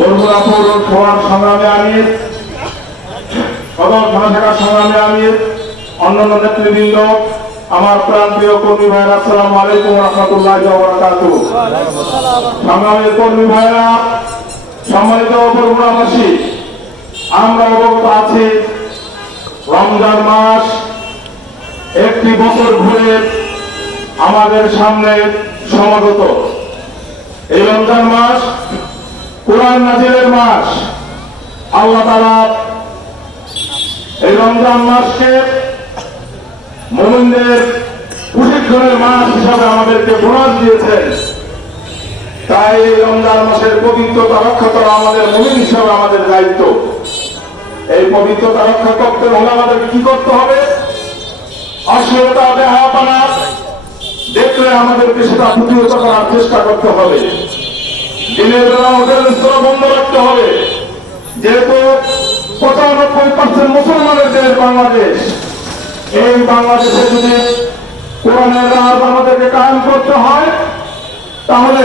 বরগুনা পৌরসভার সংগ্রামী আমির, সদর থানা শাখার সংগ্রামী আমির, অন্যান্য নেতৃবৃন্দ, আমার প্রান্তীয় কর্মী ভাইরা, আসসালামু আলাইকুম ওয়া রাহমাতুল্লাহি ওয়া বারাকাতুহু। সংগ্রামী কর্মী ভাইরা, সম্মানিত বরগুনাবাসী, আমরা অবগত আছি রমজান মাস একটি বছর ঘুরে আমাদের সামনে সমাগত। এই রমজান মাস কোরআন নাজিলের মাস। আল্লাহ তাআলা এই রমজান মাসকে মুমিনদের প্রশিক্ষণের মাস হিসাবে আমাদেরকে বোনাস দিয়েছেন। তাই এই রমজান মাসের পবিত্রতা রক্ষা করা আমাদের মুমিন হিসাবে আমাদের দায়িত্ব। এই পবিত্রতা রক্ষা করতে হলে আমাদেরকে কি করতে হবে? অশ্লীলতা, বেহায়াপনা দেখলে আমাদেরকে সেটা প্রতিহত করার চেষ্টা করতে হবে। দিনের বেলা হোটেল রেস্তোরাঁ বন্ধ রাখতে হবে। যেহেতু 95% মুসলমানের দেশ বাংলাদেশ, এই বাংলাদেশে যদি কোরআনের রাজ আমাদেরকে কায়েম করতে হয়, তাহলে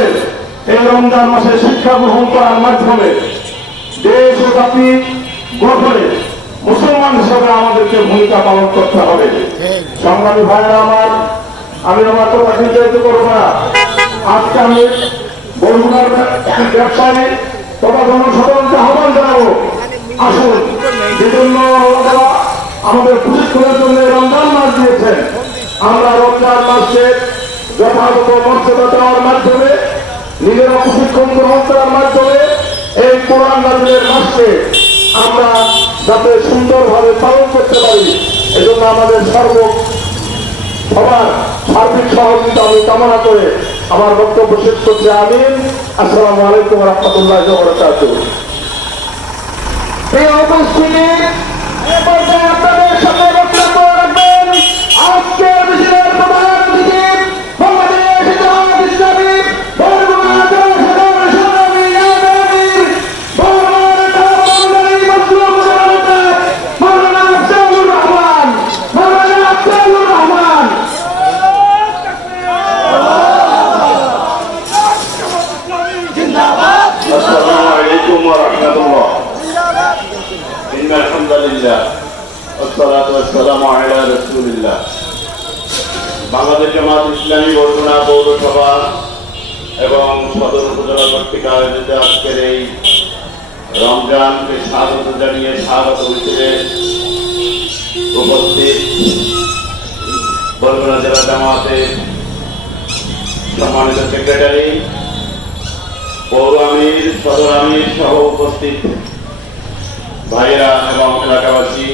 এই রমজান মাসে শিক্ষা গ্রহণ করার মাধ্যমে দেশ ও জাতি গঠনে মুসলমান হিসাবে আমাদেরকে ভূমিকা পালন করতে হবে। সংগ্রামী ভাইয়েরা আমার, আমি আমার কথা চিন্তিত করবো না। আজকে আমি বরগুনার ব্যবসায়ী তথা জনসাধারণকে আহ্বান জানাবো, আসুন, যেজন্য আমাদের প্রশিক্ষণের জন্য রমজান মাস দিয়েছেন, আমরা রমজান মাসকে যথাযথ মর্যাদা দেওয়ার মাধ্যমে, নিজেরা প্রশিক্ষণ গ্রহণ করার মাধ্যমে এই কোরআন নাজিলের মাসকে আমরা যাতে সুন্দরভাবে পালন করতে পারি, এজন্য আমাদের সবার সার্বিক সহযোগিতা আমি কামনা করে আমার বক্তব্য শেষ করছি। আমিন। আসসালামু আলাইকুম ওয়া রাহমাতুল্লাহি ওয়া বারাকাতুহু। এই উপস্থিতি এ পর্যায়ে আপনাদের সামনে বক্তব্য রাখবেন আজকের মিছিলের প্রধান অতিথি, বাংলাদেশ জামায়াত ইসলামী বরগুনা জেলা সাধারণ সংগ্রামী আমির, বরগুনা টাউন মজলুম জনতা মাওলানা আফজালুর রহমান। আসসালামু আলাইকুম ওয়া রাহমাতুল্লাহ। ইন্নাল হামদুলিল্লাহ ওয়াসসালাতু ওয়াসসালামু আলা রাসূলিল্লাহ। বাংলাদেশ জামায়াত ইসলামী বরগুনা পৌরসভা এবং সদর উপজেলা কর্তৃক আয়োজিত আজকের এই রমজানকে স্বাগত জানিয়ে স্বাগত মিছিলে উপস্থিত বরগুনা জেলা জামায়াতের সম্মানিত সেক্রেটারি, পৌর আমির, সদর আমির সহ উপস্থিত ভাইয়েরা এবং এলাকাবাসী,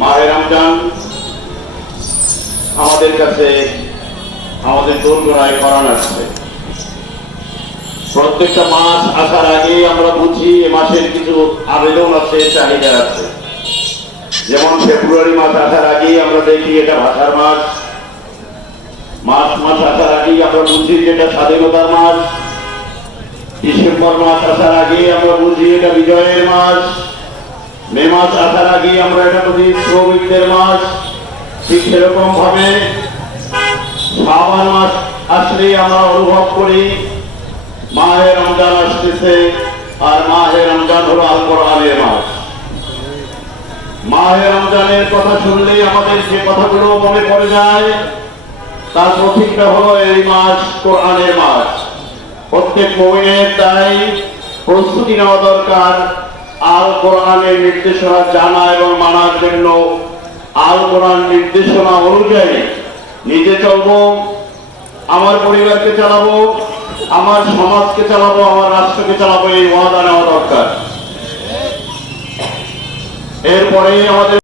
মাহে রমজান আমাদের কাছে আমাদের দোরগোড়ায় করান আসছে। প্রত্যেকটা মাস আসার আগেই আমরা বুঝি এ মাসের কিছু আবেদন আছে, চাহিদা আছে। যেমন ফেব্রুয়ারি মাস আসার আগেই আমরা দেখি এটা ভাষার মাস, মার্চ মাস আসার আগেই আমরা বুঝি যেটা স্বাধীনতার মাস, ডিসেম্বর মাস আসার আগেই আমরা বুঝি এটা বিজয়ের মাস, মে মাস আসার আগেই আমরা এটা বুঝি শ্রমিকদের মাস। ঠিক সেরকম ভাবে শাবান মাস আসলেই আমরা অনুভব করি মাহে রমজান আসতেছে, আর মাহে রমজান হলো আল কোরআনের মাস। মাহে রমজানের কথা শুনলেই আমাদের যে কথাগুলো মনে পড়ে যায়, তার প্রতীকটা হলো এই মাস কোরআনের মাস। প্রত্যেক মুমিনের তাই প্রস্তুতি নেওয়া দরকার আল কোরআনের নির্দেশনা জানা এবং মানার জন্য। আল কোরআন নির্দেশনা অনুযায়ী নিজে চলবো, আমার পরিবারকে চালাবো, আমার সমাজকে চালাবো, আমার রাষ্ট্রকে চালাবো, এই ওয়াদা নেওয়া দরকার। এরপরে আমাদের